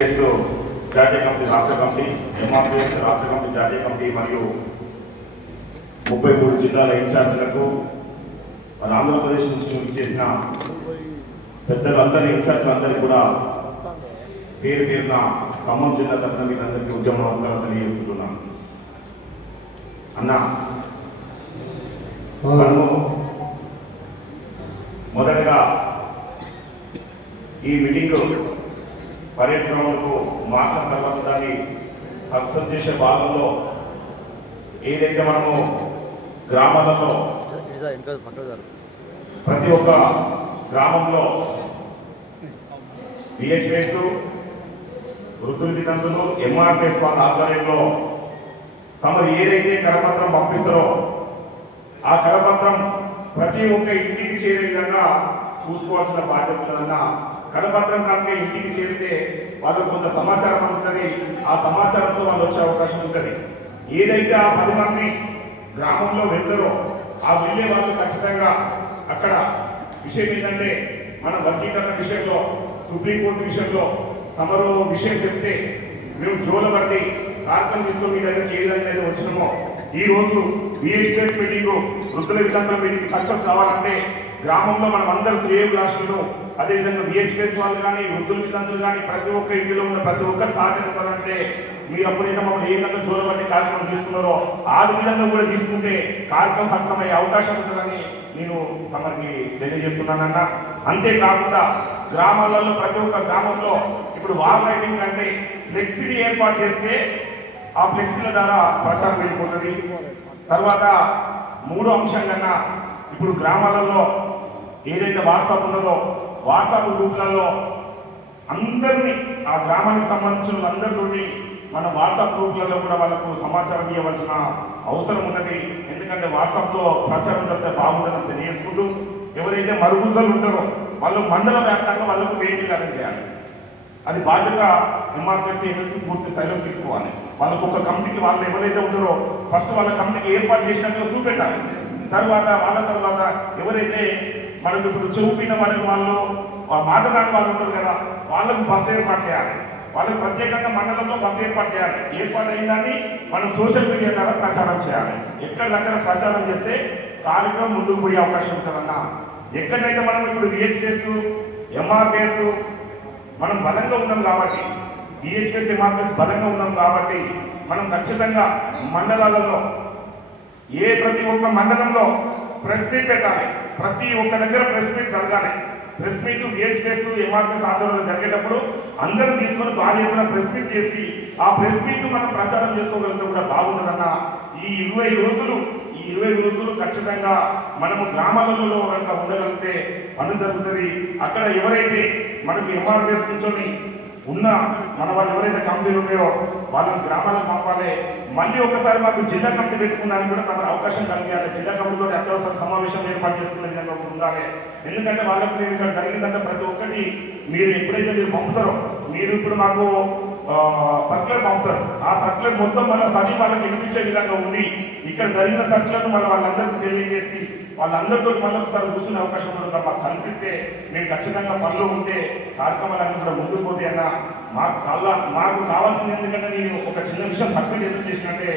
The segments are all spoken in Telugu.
జాతీయ కమిటీ రాష్ట్ర కమిటీ, ఎంఆర్పిఎస్ రాష్ట్ర కమిటీ జాతీయ కమిటీ మరియు 33 జిల్లాల ఇన్ఛార్జీలకు మన ఆంధ్రప్రదేశ్ నుంచి చేసిన పెద్దలందరి ఇన్ఛార్జీలందరికీ కూడా పేరు పేరున ఖమ్మం జిల్లా తరఫున మీరందరికీ ఉద్యమ నమస్కారం తెలియజేస్తున్నాను. అన్న మనము మొదటగా ఈ మీటింగ్ పర్యటనకు మార్చిన తర్వాత దాన్ని సక్సెస్ చేసే భాగంలో ఏదైతే మనము గ్రామాలలో ప్రతి ఒక్క గ్రామంలో విహెచ్ఎస్ వృద్ధుల వితంతులు ఎంఆర్పిఎస్ వాళ్ళ ఆధ్వర్యంలో తమరు ఏదైతే కరపత్రం పంపిస్తారో ఆ కరపత్రం ప్రతి ఒక్క ఇంటికి చేరే విధంగా చూసుకోవాల్సిన బాధ్యతలన్నా కరపత్రం కనుక ఇంటికి చేరితే వాళ్ళకు కొంత సమాచారం ఉంటుంది. ఆ సమాచారంతో వాళ్ళు వచ్చే అవకాశం ఉంటుంది. ఏదైతే ఆ 10 మంది గ్రామంలో వెళ్తారో ఆ వెళ్ళే వాళ్ళు ఖచ్చితంగా అక్కడ విషయం ఏంటంటే మన వర్గీకరణ విషయంలో, సుప్రీంకోర్టు విషయంలో తమరు విషయం చెప్తే మేము జోల బట్టి కార్యక్రమం తీసుకొని మీ దగ్గరికి ఏ విధంగా వచ్చినామో ఈ రోజు విహెచ్ఎస్ మీటింగ్ వృద్ధుల విధానం మీటింగ్ సక్సెస్ కావాలంటే గ్రామంలో మనం అందరూ శ్రేయోభిలాషులు అదేవిధంగా విహెచ్ఎస్ వాళ్ళు కానీ వృద్ధుల విధానం కానీ ప్రతి ఒక్క ఇంటిలో ఉన్న ప్రతి ఒక్కరు సహకరిస్తారంటే మీరు అప్పుడైనా మమ్మల్ని ఏ విధంగా చూడబట్టి కార్యక్రమం తీసుకున్నారో ఆ విధంగా కూడా తీసుకుంటే కార్యక్రమం సఫలమయ్యే అవకాశం ఉంటుందని నేను తమకి తెలియజేస్తున్నానన్నా. అంతేకాకుండా గ్రామాలలో ప్రతి ఒక్క గ్రామంలో ఇప్పుడు వాల్ రైటింగ్ అంటే ఫ్లెక్సీని ఏర్పాటు చేస్తే ఆ ఫ్లెక్సీల ద్వారా ప్రచారం వెళ్ళిపోతుంది. తర్వాత 3వ అంశం కన్నా ఇప్పుడు గ్రామాలలో ఏదైతే వాట్సాప్ ఉన్నదో వాట్సాప్ గ్రూప్లలో అందరినీ ఆ గ్రామానికి సంబంధించిన అందరితోటి మన వాట్సాప్ గ్రూప్లలో కూడా వాళ్ళకు సమాచారం ఇవ్వవలసిన అవసరం ఉన్నది. ఎందుకంటే వాట్సాప్లో ప్రచారం జరిగితే బాగుంటుందని తెలియజేసుకుంటూ ఎవరైతే మరుగుదలు ఉంటారో వాళ్ళు మండల వ్యాప్తంగా వాళ్ళకు వేదిక అరేంజ్ చేయాలి. అది బాధ్యత ఎంఆర్పిఎస్ ఎంఎస్పీ పూర్తి స్థాయిలో తీసుకోవాలి. వాళ్ళకు ఒక కమిటీకి వాళ్ళు ఎవరైతే ఉంటారో ఫస్ట్ వాళ్ళ కమిటీకి ఏర్పాటు చేసినట్టుగా చూపెట్టాలి. తర్వాత ఎవరైతే మనకు ఇప్పుడు చూపిన వాళ్ళు మాట్లాడిన వాళ్ళు ఉంటారు కదా వాళ్ళకు బస్సు ఏర్పాటు చేయాలి. వాళ్ళకి ప్రత్యేకంగా మండలంలో బస్సు ఏర్పాటు చేయాలి. ఏర్పాటు అయిందని మనం సోషల్ మీడియా ద్వారా ప్రచారం చేయాలి. ఎక్కడ దగ్గర ప్రచారం చేస్తే కార్యక్రమం ముందుకు పోయే అవకాశం ఉంటుందన్నా. ఎక్కడైతే మనం ఇప్పుడు విహెచ్ఎస్ ఎంఆర్పిఎస్ మనం బలంగా ఉన్నాం కాబట్టి విహెచ్ఎస్ ఎంఆర్పిఎస్ బలంగా ఉన్నాం కాబట్టి మనం ఖచ్చితంగా మండలాలలో ప్రతి ఒక్క మండలంలో ప్రెస్ మీట్ పెట్టాలి. ప్రతి ఒక్క దగ్గర ప్రెస్ మీట్ జరగాలి. ప్రెస్ మీట్ విహెచ్ఎస్ ఎంఆర్పిఎస్ ఆధ్వర్యంలో జరిగేటప్పుడు అందరూ తీసుకొని భారీ ఎత్తున ప్రెస్ మీట్ చేసి ఆ ప్రెస్ మీట్ మనం ప్రచారం చేసుకోగలిగితే కూడా బాగుంటుందన్న. ఈ 20 రోజులు ఖచ్చితంగా మనము గ్రామాలలో కనుక ఉండగలిగితే పని జరుగుతుంది. అక్కడ ఎవరైతే మనకు ఎంఆర్పిఎస్ నుంచొని ఉన్న మన వాళ్ళు ఎవరైతే కమిటీలు ఉన్నాయో వాళ్ళని గ్రామాలకు పంపాలి. మళ్ళీ ఒకసారి మాకు జిల్లా కమిటీ పెట్టుకున్నానికి కూడా తమ అవకాశం కలిగాలి. జిల్లా కమిటీతో అత్యవసర సమావేశం ఏర్పాటు చేసుకునే విధంగా ఉండాలి. ఎందుకంటే వాళ్ళకు నేను ఇక్కడ జరిగిందంటే ప్రతి ఒక్కటి మీరు ఎప్పుడైతే మీరు పంపుతారో మీరు ఇప్పుడు మాకు సర్క్యులర్ పంపుతారు. ఆ సర్క్యులర్ మొత్తం మన సభి వాళ్ళకి వినిపించే విధంగా ఉంది. ఇక్కడ జరిగిన సర్క్యులర్ మన వాళ్ళందరికీ తెలియజేసి వాళ్ళందరితో మళ్ళీ ఒకసారి కూర్చునే అవకాశం ఉంటుంది. మాకు కల్పిస్తే మేము ఖచ్చితంగా పనులు ఉంటే కార్యక్రమాలన్నీ కూడా ముందుకు పోతే అన్న మాకు కావాల్సింది. ఎందుకంటే నేను ఒక చిన్న విషయం తక్కువ చేసినట్టే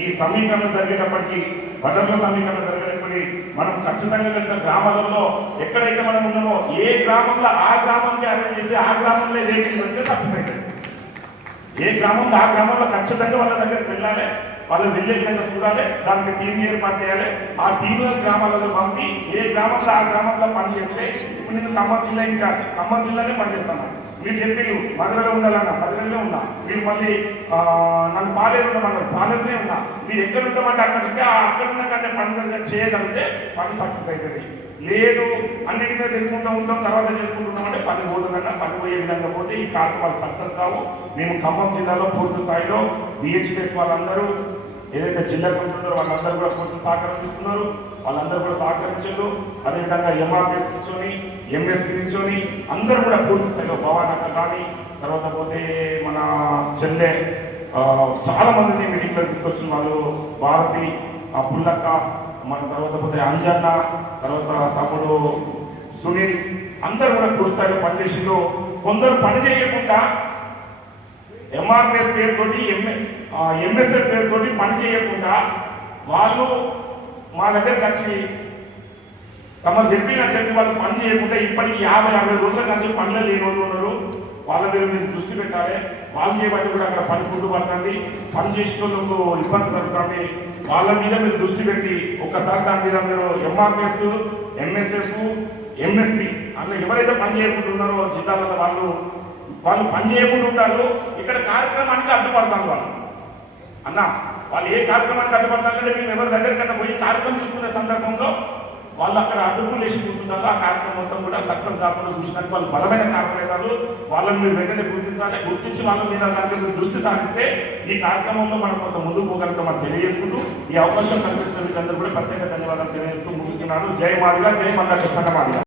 ఈ సమీకరణ జరిగేటప్పటికీ భద్రత సమీకరణ జరిగేటప్పటికీ మనం ఖచ్చితంగా కనుక గ్రామాలలో ఎక్కడైతే మనం ఉన్నామో ఏ గ్రామంలో ఆ గ్రామానికి అరేంజ్ చేసి ఆ గ్రామంలో రేటింగ్ పెడితే సక్సెస్ అవుతుంది. ఏ గ్రామంలో ఆ గ్రామంలో ఖచ్చితంగా వాళ్ళ దగ్గరికి వెళ్ళాలి. వాళ్ళు వెళ్ళే విధంగా చూడాలి. దానికి టీం ఏర్పాటు చేయాలి. ఆ టీంల గ్రామాలలో పంపి ఏ గ్రామంలో ఆ గ్రామంలో పనిచేస్తే ఇప్పుడు నేను ఖమ్మం జిల్లా ఇన్ఛార్జ్ ఖమ్మం జిల్లానే పనిచేస్తాను. మీరు చెప్పి మధురలో ఉండాలన్నా మధురలో ఉన్నా. మీరు మళ్ళీ నన్ను పాలేరు ఉండమన్నారు పాలేరునే ఉన్నా. మీరు ఎక్కడ ఉంటామంటే అక్కడికి అక్కడ ఉన్న కంటే పని చేయగలిగితే పని సక్సెస్ అవుతుంది. లేదు అన్నిటిగా తెలుసుకుంటూ ఉంటాం తర్వాత చేసుకుంటున్నామంటే పని పోతుందన్నా. పని పోయే విధంగా పోతే ఈ కార్యక్రమాలు సక్సెస్ కావు. మేము ఖమ్మం జిల్లాలో పూర్తి స్థాయిలో విహెచ్ఎస్ వాళ్ళందరూ ఏదైతే జిల్లా ఉంటుందో వాళ్ళందరూ కూడా పూర్తి సహకరిస్తున్నారు. వాళ్ళందరూ కూడా సహకరించారు. అదేవిధంగా ఎంఆర్పిఎస్ నుంచొని ఎంఎస్పీ నుంచొని అందరూ కూడా పూర్తి స్థాయిలో భవానక్క కానీ తర్వాత పోతే మన చెల్లె చాలా మందిని మీటింగ్లో తీసుకొచ్చిన వాళ్ళు భారతి పుల్లక్క మన తర్వాత పోతే అంజన్న తర్వాత తమ్ముడు సునీల్ అందరూ కూడా పూర్తి స్థాయిలో పనిచేసిందో కొందరు పని చేయకుండా ఎంఆర్ఎస్ పేరుతోటి ఎంఎస్ఎఫ్ పేరుతోటి పని చేయకుండా వాళ్ళు మా దగ్గరకు వచ్చి తమ చెప్పి వాళ్ళు పని చేయకుండా ఇప్పటికీ 50-60 రోజుల నుంచి పనులు లేని వాళ్ళు ఉన్నారు. వాళ్ళ మీద మీరు దృష్టి పెట్టాలి. వాళ్ళు చేయబట్టి కూడా అక్కడ పని ఫుడ్ పడుతుంది, పని చేసిన వాళ్ళకు ఇబ్బంది జరుగుతుంది. వాళ్ళ మీద మీరు దృష్టి పెట్టి ఒక్కసారి దాని మీద మీరు ఎంఆర్ఎస్, ఎంఎస్ఎఫ్, ఎంఎస్పి అట్లా ఎవరైతే పని చేయకుంటున్నారో జిల్లాలో వాళ్ళు పని చేయకుండా ఉంటారు. ఇక్కడ కార్యక్రమానికి అడ్డుపడతారు అన్న. వాళ్ళు ఏ కార్యక్రమానికి అడ్డుపడతారంటే మేము ఎవరి దగ్గరికన్నా పోయి కార్యక్రమం తీసుకునే సందర్భంలో వాళ్ళు అక్కడ అడ్డుకులు వేసి కూర్చుంటారు. ఆ కార్యక్రమం మొత్తం కూడా సక్సెస్ కాకుండా చూసినానికి వాళ్ళు బలమైన కార్యక్రమాలు వాళ్ళని మీరు వెంటనే గుర్తించి వాళ్ళ మీద దానికి దృష్టి సాధిస్తే ఈ కార్యక్రమంలో మనం కొంత ముందుకు పోగలుగుతామని తెలియజేసుకుంటూ ఈ అవకాశం కల్పించిన వీళ్ళందరూ కూడా ప్రత్యేక ధన్యవాదాలు తెలియజేస్తూ ముగిస్తున్నాను. జై మాదిగా, జై మల్లా కృష్ణ మాదిగా.